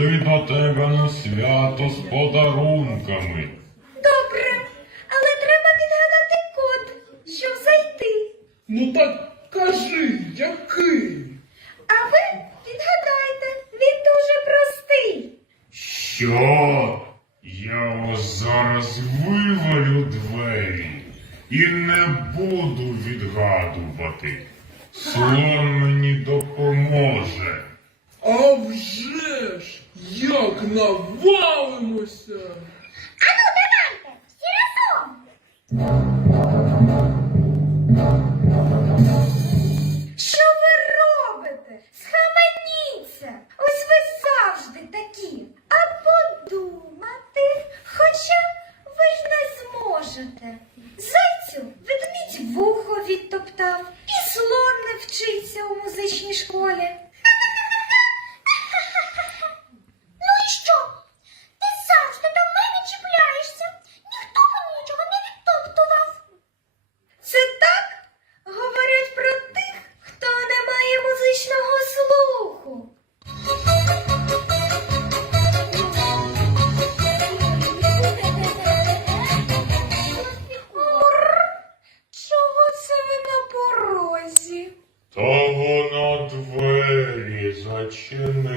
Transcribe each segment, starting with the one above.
Прийшли до тебе на свято з подарунками. Добре, але треба підгадати код, щоб зайти. Ну так кажи, який? А ви відгадайте, він дуже простий. Що? Я ось зараз вивалю двері і не буду відгадувати. Слон мені допоможе. А вже ж, як навалимося! Ану, давайте, всі разом.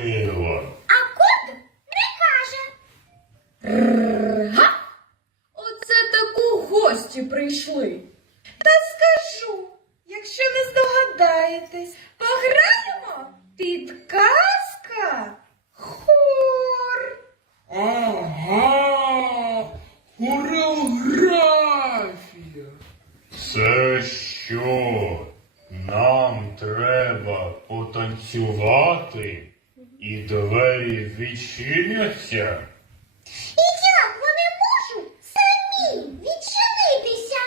Зачинила. А код не каже. Оце таку гості прийшли. Та скажу, якщо не здогадаєтесь, пограємо підказка хор. Ага, хореографія. Це що? Нам треба потанцювати і двері відчиняться? І як вони можуть самі відчинитися?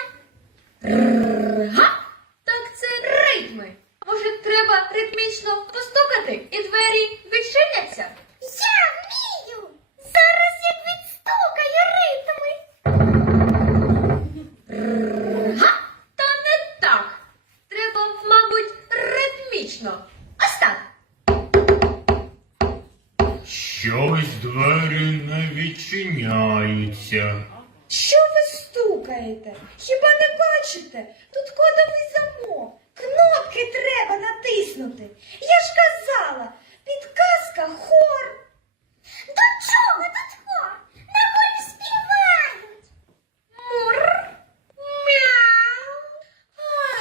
Так це ритми. Може, треба ритмічно постукати і двері відчиняться? Я вмію! Зараз як відстукає ритми. Та не так. Треба, мабуть, ритмічно. Ось так. Щось двері не відчиняються. Що ви стукаєте? Хіба не бачите? Тут кодовий замок. Кнопки треба натиснути. Я ж казала, підказка хор. До чого тут хор? На хорі співають. Мур. Мяу.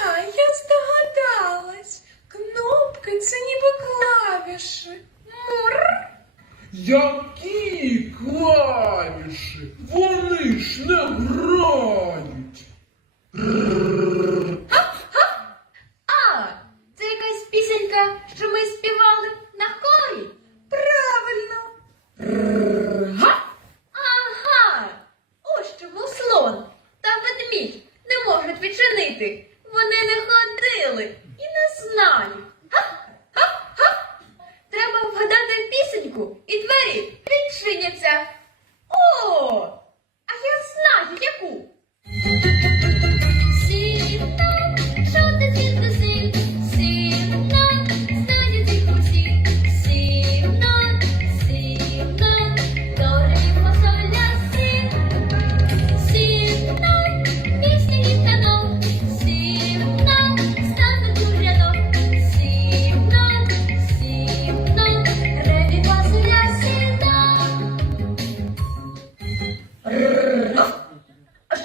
А, я здогадалась. Кнопки це ніби клавіші. Мур. Які клавіші? Вони ж не грають. А, це якась пісенька, що ми співали на хорі. Правильно. Ага. Ось чому слон та ведмідь не можуть відчинити.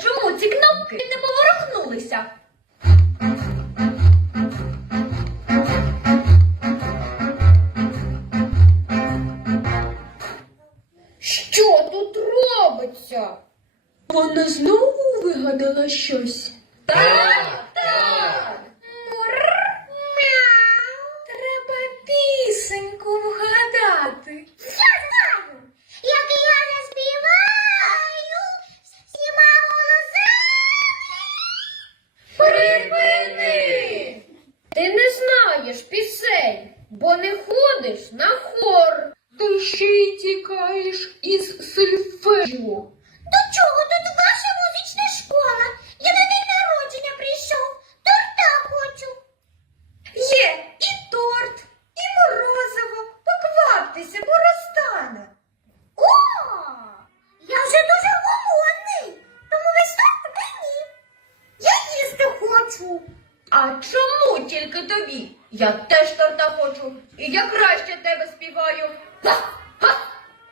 Чому ці кнопки не поворухнулися? Що тут робиться? Вона знову вигадала щось. Так, так. Мур, мяу. Треба пісеньку вгадати. Я знаю. Як я заспіваю всіма голосами. Припини! Ти не знаєш пісень, бо не ходиш на хор. Ти ще й тікаєш із сольфеджіо. До чого тут ваша музична школа? Я на день народження прийшов. Торта хочу. Є і торт, і морозиво. хочу. А чому тільки тобі? Я теж торта хочу. І я краще тебе співаю. Ха! Ха!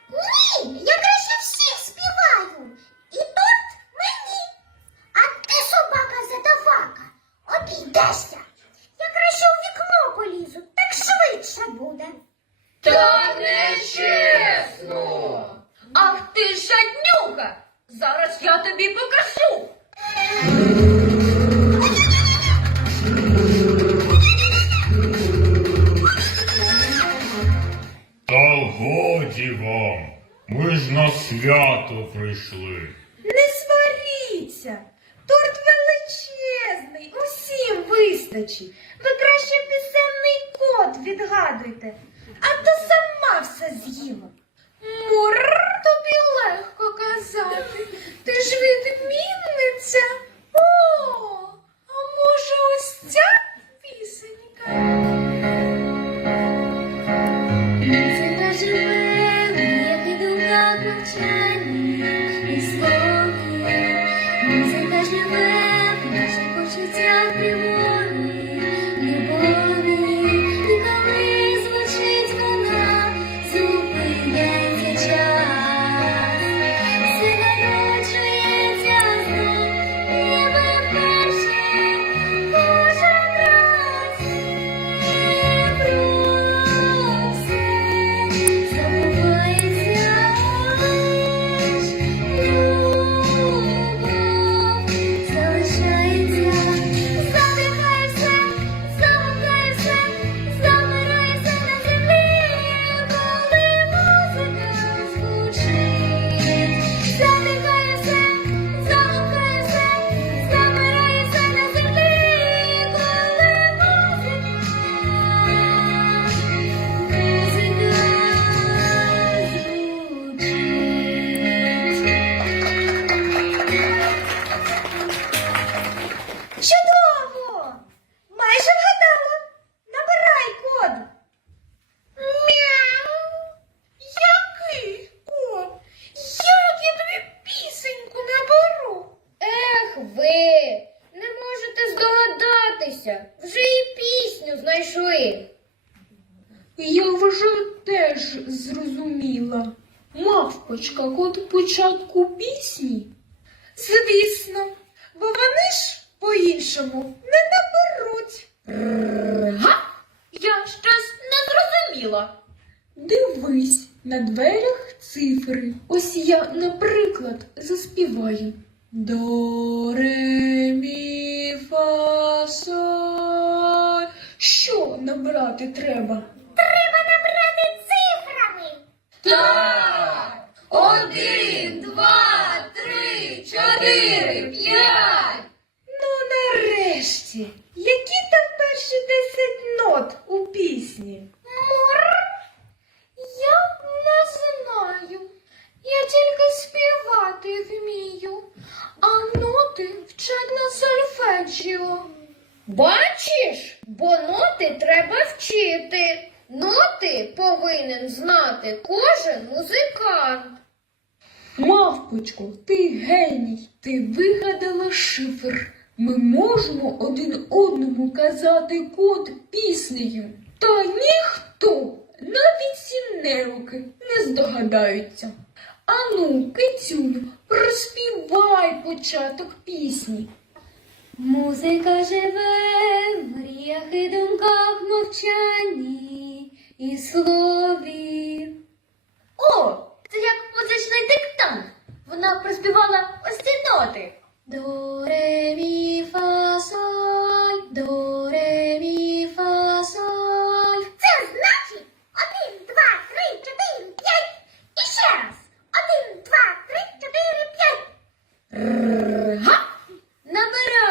Ні, я краще всіх співаю. І торт мені. А ти собака задавака. Обійдешся. Я краще у вікно полізу, так швидше буде. Та нечесно! Ах ти жаднюка! Зараз я тобі покажу. На свято прийшли. Не сваріться. Торт величезний, усім вистачить. Ви краще пісенний код відгадуйте, а то сама все з'їла. Мур, тобі легко казати. Ти ж відмінниця. О, а може ось ця пісенька? Мовчанні і Мавпочка, код початку пісні. Звісно, бо вони ж по-іншому не наберуть. Га? Я щось не зрозуміла. Дивись, на дверях цифри. Ось я, наприклад, заспіваю. До, ре, фа, соль. Що набрати треба? Треба набрати цифрами. Так! Один, два, три, чотири, п'ять. Ну, нарешті, які там перші десять нот у пісні? Мавпочко, ти геній, ти вигадала шифр. Ми можемо один одному казати код піснею. Та ніхто, навіть сінеруки, не здогадаються. Ану, кицюню, проспівай початок пісні. Музика живе в мріях і думках мовчанні і слові.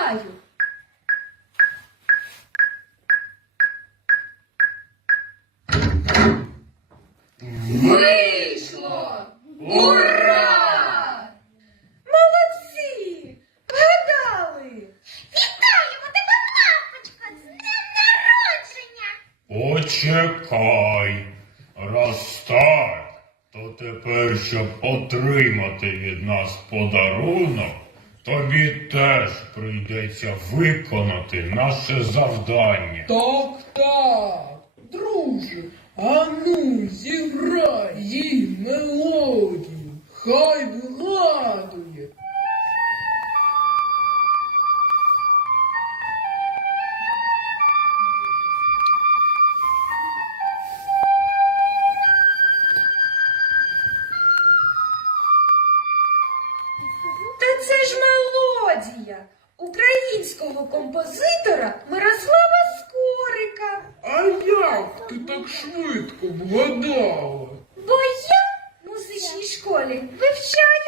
Набираю. Вийшло! Ура! Молодці! Вгадали! Вітаємо тебе, мавпочка, з днем народження! Почекай. Раз так, то тепер, щоб отримати від нас подарунок, Тобі теж прийдеться виконати наше завдання. Так, так, друже, ану, ну зіграй їй мелодію, хай вгадує. Швидко вгадала? Бо я в музичній школі вивчаю